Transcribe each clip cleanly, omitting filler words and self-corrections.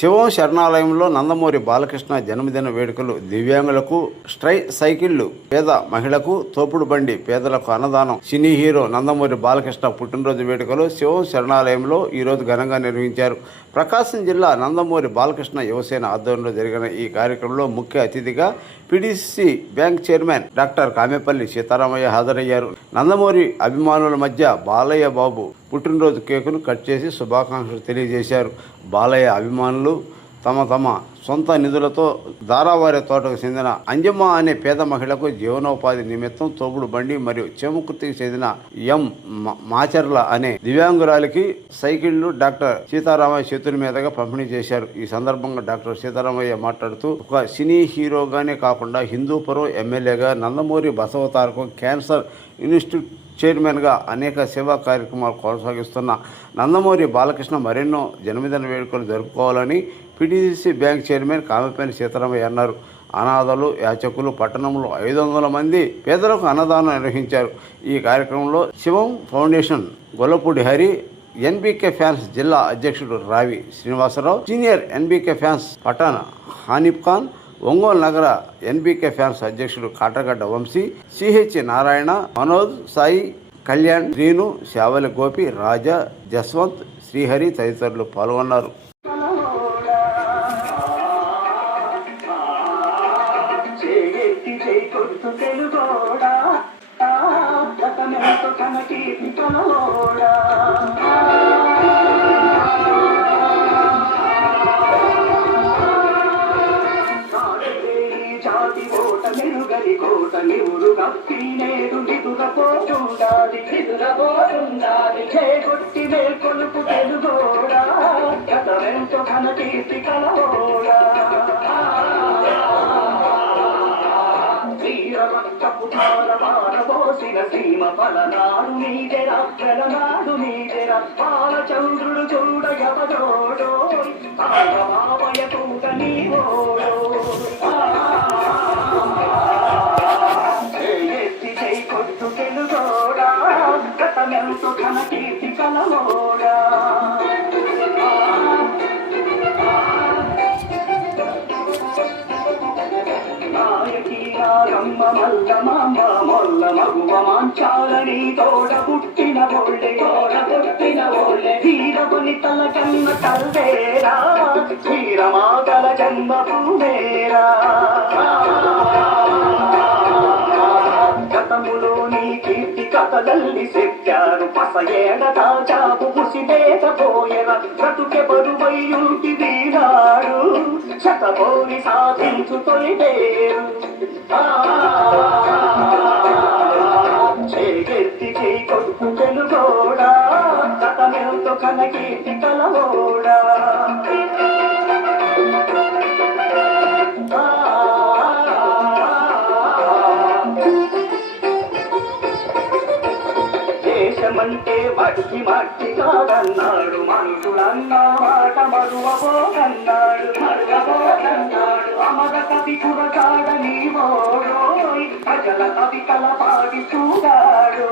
శివం శరణాలయంలో నందమూరి బాలకృష్ణ జన్మదిన వేడుకలు. దివ్యాంగులకు స్ట్రై సైకిళ్లు, పేద మహిళకు తోపుడు బండి, పేదలకు అన్నదానం. సినీ హీరో నందమూరి బాలకృష్ణ పుట్టినరోజు వేడుకలు శివం శరణాలయంలో ఈరోజు ఘనంగా నిర్వహించారు. ప్రకాశం జిల్లా నందమూరి బాలకృష్ణ యువసేన ఆధ్వర్యంలో జరిగిన ఈ కార్యక్రమంలో ముఖ్య అతిథిగా PDC bank chairman doctor Kamepalli Sitaramaiah హాజరయ్యారు. నందమూరి అభిమానుల మధ్య బాలయ్య బాబు పుట్టినరోజు కేకును కట్ చేసి శుభాకాంక్షలు తెలియజేశారు. బాలయ్య అభిమానులు తమ సొంత నిధులతో దారావారి తోటకు చెందిన అంజమ్మ అనే పేద మహిళకు జీవనోపాధి నిమిత్తం తోపుడు బండి మరియు చేముకుర్తికి చెందిన ఎం మాచర్ల అనే దివ్యాంగురాలికి సైకిళ్లు డాక్టర్ సీతారామయ్య చేతుల మీదుగా పంపిణీ చేశారు. ఈ సందర్భంగా డాక్టర్ సీతారామయ్య మాట్లాడుతూ, ఒక సినీ హీరోగానే కాకుండా హిందూపురం ఎమ్మెల్యేగా, నందమూరి బసవతారకం క్యాన్సర్ ఇన్స్టిట్యూట్ చైర్మన్గా అనేక సేవా కార్యక్రమాలు కొనసాగిస్తున్న నందమూరి బాలకృష్ణ మరెన్నో జన్మదిన వేడుకలు జరుపుకోవాలని PDC bank chairman Kamepalli Sitaramaiah అన్నారు. అనాథలు, యాచకులు పట్టణంలో 500 మంది పేదలకు అన్నదానం నిర్వహించారు. ఈ కార్యక్రమంలో Shivam foundation Gollapudi Hari, NBK fans జిల్లా అధ్యక్షుడు Ravi Srinivasarao, senior NBK fans Pathan Hanif Khan, Ongole నగర ఎన్బీకే ఫ్యాన్స్ అధ్యక్షుడు కాటగడ్డ వంశీ, సిహెచ్ నారాయణ, మనోజ్, సాయి, కళ్యాణ్, శ్రీను, శావలి గోపి, రాజా, జస్వంత్, శ్రీహరి తదితరులు పాల్గొన్నారు. మెరుగని కోట నివురు గప్పినేడు నిదురపోతుండాది చేకొట్టి మేల్కొలుపు తెలుగోడా గతమెంతో ఘన కీర్తి కలవోడా వీరవక్కపు పారపోసిన సీమ పలనాడు నీదెరా ప్రలనాడు నీదెరా పాలచంద్రుడు చూడ ఎవడోడో బాబయ కూట నీవోడో గతమెంతో ఘన కీర్తి కలవోడా నాయకీరారమ్మ మల్లమాంబ మొల్ల మగువ మాంచాలని తోడ పుట్టిన ఓళ్ళే వీరవని తల కన్న తల్లేరా వీరమాతల జన్మ భూమేరా గతములో నీ కీర్తి కథలల్లి చెప్పారు పసయేడ తాజాపు పుసిదేత పోయెన బ్రతుకె బరువయ్యుంటి వీరాడు శతపోని సాధించు తొలిదేరు చేగెత్తి చేయి కొడుకు తెలుగోడా గతమెంతో ఘన కీర్తి కలవోడా దేశమంటే మట్టి కాదన్నాడు మనుషులన్న మాట మరువబోకన్నాడు అమర కవి కురగాడ నీవోడోయ్ ప్రజల కవితల పాడి చూడాడు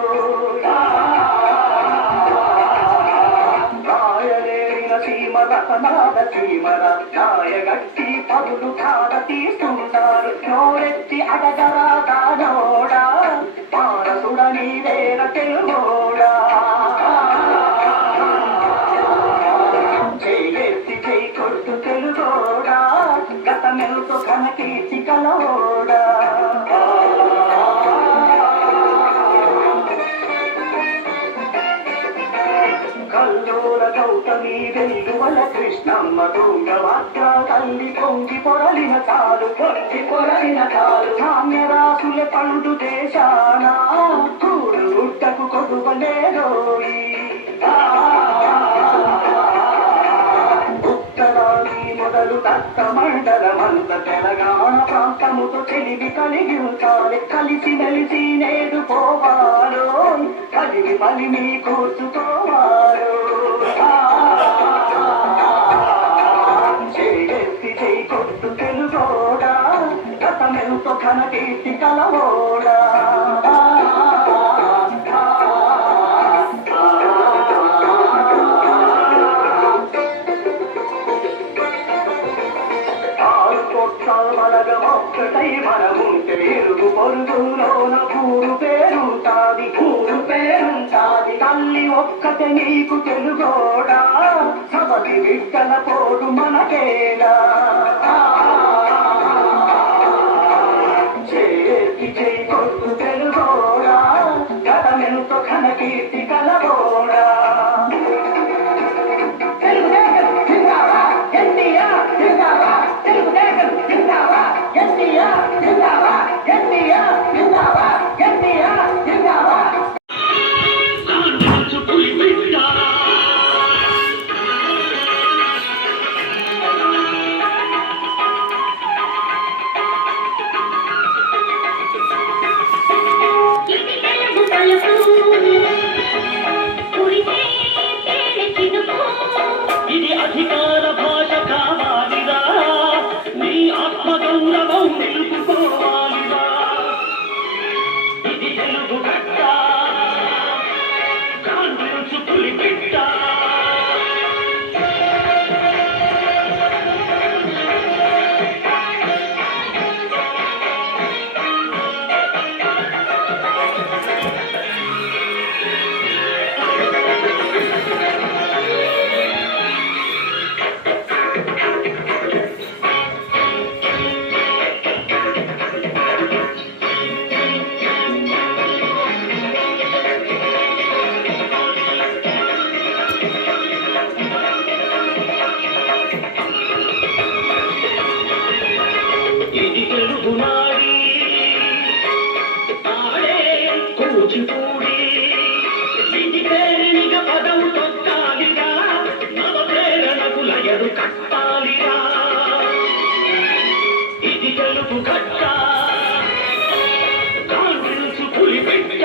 రాయలేరిన సీమ రతనాల సీమర నాయగట్టి పదులు కాడ తీస్తుంటారు నోరెత్తి అడగరా దానోడా పారసుడ నీవేర తెలుగోడా చేతి చేయి కొట్టు తెలుగోడా గతమెంతో ఘన కీర్తి కలవోడా కల్లోల గౌతమి వెల్లువల కృష్ణమ్మ దొంగవాద్య తల్లి పొంగి పొరలిన చాలు ధాన్యరాసుల పండు దేశాన కూడు గుట్టకు కొడువలేరోయి ఉత్తరాది మొదలు దత్త మండలమంత తెలంగాణ ప్రాంతముతో తెలివి కలిగి ఉంచాలి కలిసి మెలిసి నేడు పోవాలో కలిగి బలిమి కూర్చుకోవాలో చేతి చేయి కొట్టు తెలుగోడా గతమెంతో ఘన కీర్తి కలవోడా ఇరుగు పొరుగులోన ఊరు పేరుంటాది తల్లి ఒక్కటే నీకు తెలుగోడా సవతి విట్టల పోడు మనకేలా చేతి చేయి కొట్టు తెలుగోడా గతమెంతో ఘన కీర్తి కలబోడా ఇది అధికార భాష కావాలిరా నీ ఆత్మగౌరవం నిలుపుకోవాలిరా ఇది తెలుగు గడ్డ గాంధీ పులి బిడ్డ ఇది తెలుగునాడి ఆడే కూచిపూడి ఇది పేరినిగ పదం తొక్కాలిరా నవ ప్రేరణకు లయరు కట్టాలిరా ఇది తెలుగు గడ్డ గాంధీ పులి బిడ్డ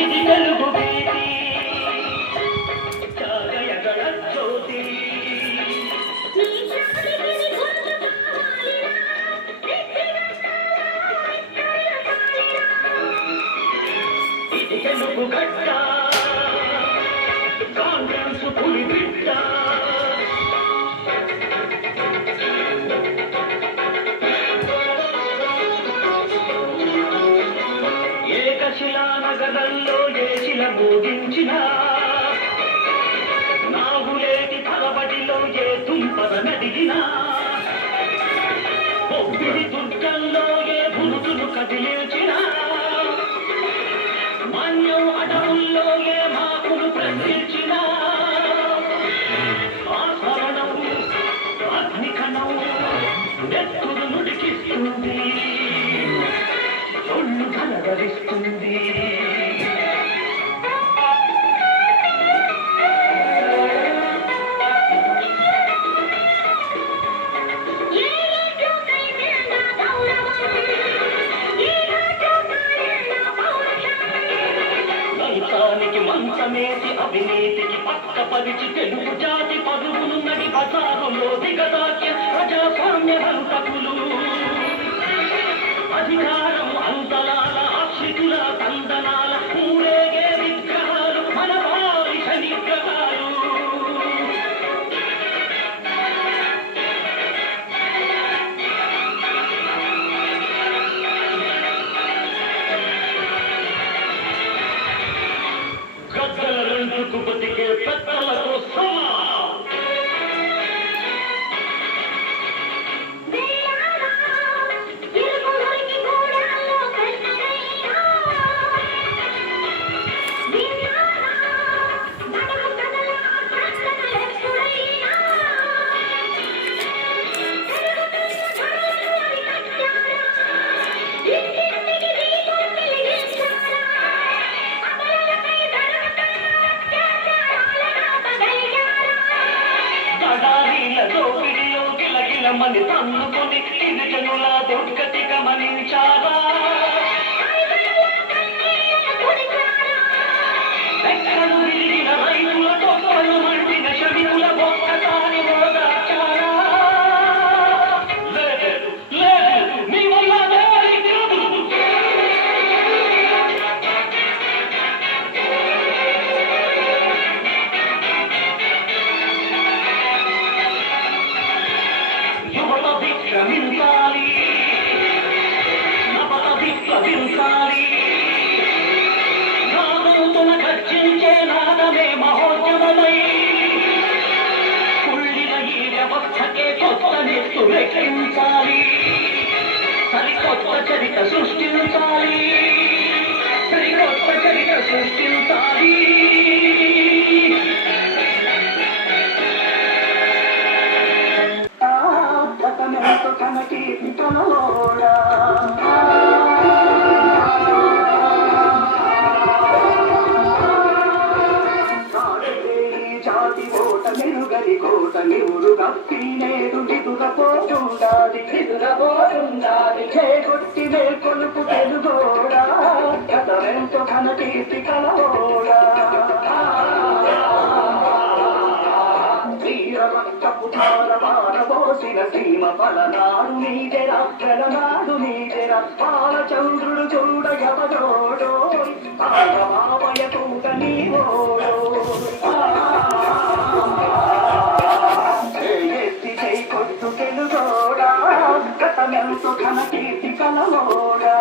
ఇది తెలుగు గీతి జగయగడ జ్యోతి ఇది తెలుగు గడ్డ కాంగ్రెస్ పులి బిడ్డ ఏకశిలా నగరంలో ఏ శిల మోగించిన నాగులేటి తలబడిలో ఏ తుంపర నదిగినా ఒప్పిడి దుర్గంలో ఏ బురుదులు కదిలించిన మన్యం అడవుల్లో ఏ మాకులు ప్రశ్నించిన ఆసరణం అగ్నికణం నెత్తురు నుడికిస్తుంది ఒళ్ళు కలవరిస్తుంది దైతానికి మంచమేసి అవినీతికి పక్కపరిచి తెలుగు జాతి పదువులు నడి బజారులో దిగదాకి ప్రజాస్వామ్య హంతకులు అధికారం అంతలాల ఆశ్రితుల తందనాల ఊరేగే విగ్రహాలు మన బాలిష నిగ్రహాలు గద్దల రెండుకు బతికే పెద్దలకు సమా విజయమని తన్నుకొని గిరిజనుల దుర్గతి గమనించారా? ఎక్కడు విరిగిన రైతుల తొక్కలు మండిన శమితుల బొక్కటాని మోదాచారా? లేదు లేదు మీ వల్ల దారి తిరగదు. యువత విక్రమించాలి, నవత విప్లవించాలి. నాదూతన గర్జించే నాదమే మహోద్యమమై కుళ్ళిన ఈ వ్యవస్థకే కొత్త నెత్తు రెక్కించాలి. సరికొత్త చరిత సృష్టించాలి, సరికొత్త చరిత సృష్టించాలి. గతమెంతో కనకీర్తి కలలోడా జాతి కోట మెరుగని కోట నివురు కప్పి నేడు నిదురపోతుండాలి చేకొట్టి మేల్కొలుపు తెలుగోడా గతమెంతో కనకీర్తి కలలోడా వీరరక్తపు ధారమారబోసిన సీమ పలనాడు నీదెరా ప్రలనాడు నీదెరా బాలచంద్రుడు చూడ ఎవడోడో ఆగమావయ కూట నీవోడో ఎత్తి చేయి కొట్టు తెలుగోడా గతమెంతో ఘనకీర్తి కలలోడా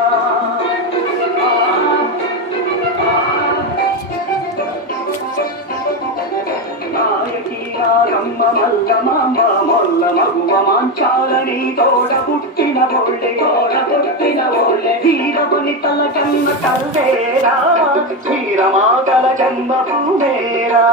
నాయకీరారమ్మ మల్లమాంబ మొల్ల మగువ మాంచాలని తోడ పుట్టిన ఒళ్ళే వీరవని తల కన్న తల్లేరా వీరమాతల జన్మ భూమేరా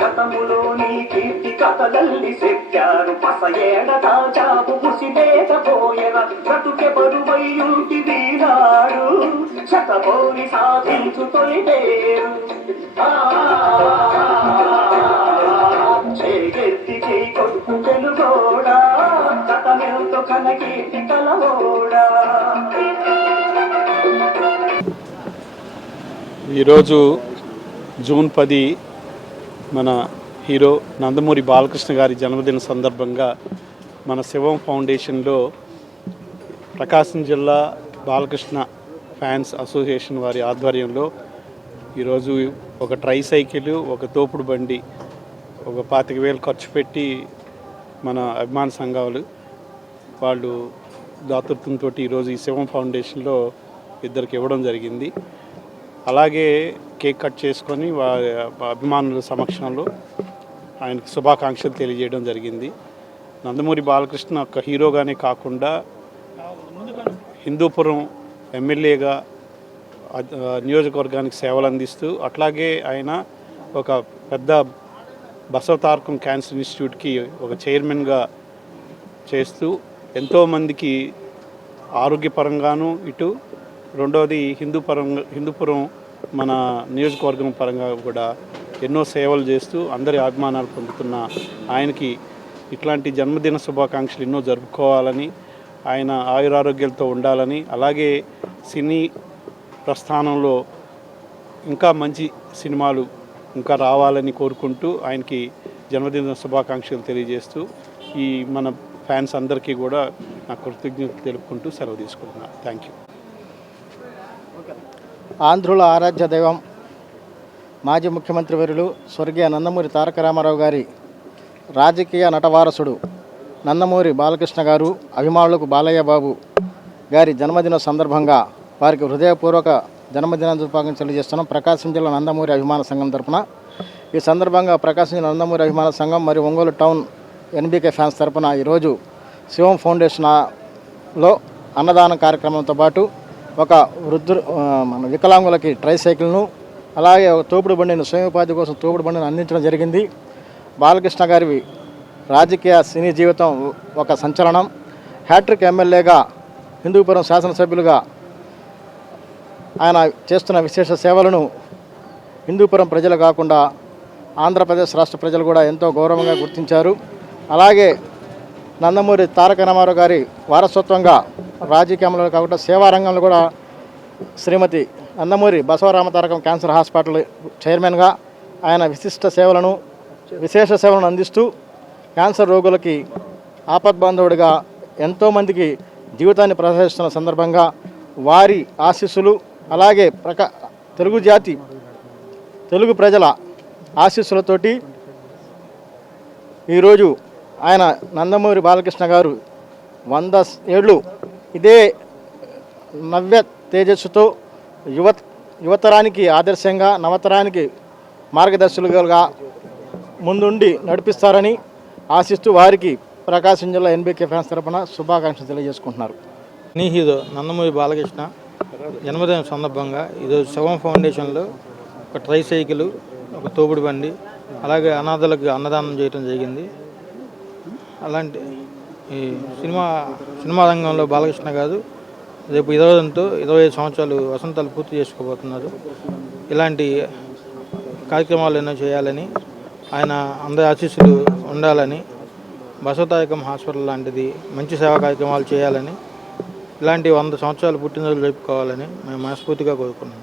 గతములో నీ కీర్తి కథలల్లి చెప్పారు పసయేడ తాచాపు పుసిదేత పోయెర బ్రతుకె బరువయ్యుంటి వీరాడు శతపోరి సాధించు తొలిపేరు చేగెత్తి చేయి కొడుకు తెలుగోడా గతమెంతో కనకీర్తి కలవోడా. ఈరోజు జూన్ 10 మన హీరో నందమూరి బాలకృష్ణ గారి జన్మదిన సందర్భంగా మన శివం ఫౌండేషన్లో ప్రకాశం జిల్లా బాలకృష్ణ ఫ్యాన్స్ అసోసియేషన్ వారి ఆధ్వర్యంలో ఈరోజు ఒక ట్రైసైకిల్, ఒక తోపుడు బండి, ఒక 25,000 ఖర్చు పెట్టి మన అభిమాన సంఘాలు వాళ్ళు దాతృత్వంతో ఈరోజు ఈ శివం ఫౌండేషన్లో ఇద్దరికి ఇవ్వడం జరిగింది. అలాగే కేక్ కట్ చేసుకొని వారి అభిమానుల సమక్షంలో ఆయనకు శుభాకాంక్షలు తెలియజేయడం జరిగింది. నందమూరి బాలకృష్ణ ఒక హీరోగానే కాకుండా హిందూపురం ఎమ్మెల్యేగా నియోజకవర్గానికి సేవలు అందిస్తూ అట్లాగే ఆయన ఒక పెద్ద బసవతారకం క్యాన్సర్ ఇన్స్టిట్యూట్కి ఒక చైర్మన్గా చేస్తూ ఎంతోమందికి ఆరోగ్యపరంగాను ఇటు రెండవది హిందూపురం మన నియోజకవర్గం పరంగా కూడా ఎన్నో సేవలు చేస్తూ అందరి అభిమానాలు పొందుతున్న ఆయనకి ఇట్లాంటి జన్మదిన శుభాకాంక్షలు ఎన్నో జరుపుకోవాలని, ఆయన ఆయురారోగ్యాలతో ఉండాలని, అలాగే సినీ ప్రస్థానంలో ఇంకా మంచి సినిమాలు ఇంకా రావాలని కోరుకుంటూ ఆయనకి జన్మదిన శుభాకాంక్షలు తెలియజేస్తూ ఈ మన ఫ్యాన్స్ అందరికీ కూడా నా కృతజ్ఞతలు తెలుపుకుంటూ సెలవు తీసుకుంటున్నాను. Thank you. ఆంధ్రుల ఆరాధ్య దైవం మాజీ ముఖ్యమంత్రి వర్యులు స్వర్గీయ నందమూరి తారక రామారావు గారి రాజకీయ నటవారసుడు నందమూరి బాలకృష్ణ గారు అభిమానులకు బాలయ్య బాబు గారి జన్మదిన సందర్భంగా వారికి హృదయపూర్వక జన్మదిన శుభాకాంక్షలు చేస్తున్నాం ప్రకాశం జిల్లా నందమూరి అభిమాన సంఘం తరపున. ఈ సందర్భంగా ప్రకాశం జిల్లా నందమూరి అభిమాన సంఘం మరియు ఒంగోలు టౌన్ ఎన్బీకే ఫ్యాన్స్ తరపున ఈరోజు శివం ఫౌండేషన్లో అన్నదాన కార్యక్రమంతో పాటు ఒక మన వికలాంగులకి ట్రైసైకిల్ను అలాగే ఒక తోపుడు బండిని స్వయం ఉపాధి కోసం తోపుడు బండిని అందించడం జరిగింది. బాలకృష్ణ గారి రాజకీయ సినీ జీవితం ఒక సంచలనం. హ్యాట్రిక్ ఎమ్మెల్యేగా హిందూపురం శాసనసభ్యులుగా ఆయన చేస్తున్న విశేష సేవలను హిందూపురం ప్రజలు కాకుండా ఆంధ్రప్రదేశ్ రాష్ట్ర ప్రజలు కూడా ఎంతో గౌరవంగా గుర్తించారు. అలాగే నందమూరి తారక రామారావు గారి వారసత్వంగా రాజకీయంలో కాకుండా సేవారంగంలో కూడా శ్రీమతి నందమూరి బసవరామ తారకం క్యాన్సర్ హాస్పిటల్ చైర్మన్గా ఆయన విశేష సేవలను అందిస్తూ క్యాన్సర్ రోగులకి ఆపద్బాంధవుడిగా ఎంతోమందికి జీవితాన్ని ప్రదర్శిస్తున్న సందర్భంగా వారి ఆశీస్సులు అలాగే తెలుగు ప్రజల ఆశీస్సులతోటి ఈరోజు ఆయన నందమూరి బాలకృష్ణ గారు 100 ఏళ్ళు ఇదే నవ్య తేజస్సుతో యువతరానికి ఆదర్శంగా నవతరానికి మార్గదర్శకులుగా ముందుండి నడిపిస్తారని ఆశిస్తూ వారికి ప్రకాశం జిల్లా ఎన్బీకే ఫ్యాన్స్ తరపున శుభాకాంక్షలు తెలియజేసుకుంటున్నారు. హీరో నందమూరి బాలకృష్ణ జన్మదిన సందర్భంగా ఈరోజు శవం ఫౌండేషన్లో ఒక ట్రైసైకిల్, ఒక తోపుడు బండి, అలాగే అనాథలకు అన్నదానం చేయడం జరిగింది. అలాంటి ఈ సినిమా రంగంలో బాలకృష్ణ గారు రేపు 25 సంవత్సరాలు వసంతాలు పూర్తి చేసుకోబోతున్నారు. ఇలాంటి కార్యక్రమాలు ఎన్నో చేయాలని, ఆయన అందరి ఆశీస్సులు ఉండాలని, బసవతారకం హాస్పిటల్ లాంటిది మంచి సేవా కార్యక్రమాలు చేయాలని, ఇలాంటి 100 సంవత్సరాలు పుట్టినరోజులు జరుపుకోవాలని మేము మనస్ఫూర్తిగా కోరుకున్నాం.